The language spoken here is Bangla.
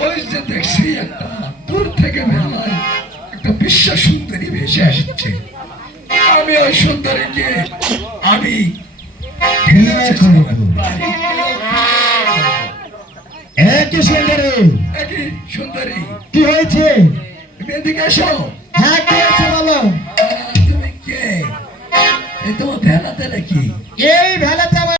ওই যে দেখছি একটা দূর থেকে মেলায় একটা বিশ্ব সুন্দরী ভেসে আসছে। আমি ওই সুন্দরীকে আমি একই সুন্দরী। একই সুন্দরী কি হয়েছে? তুমি এদিকে এসো। হ্যাঁ, কি হয়েছে বলো। তুমি কে? এই তোমার ভেলাতে নাকি? এই ভেলাতে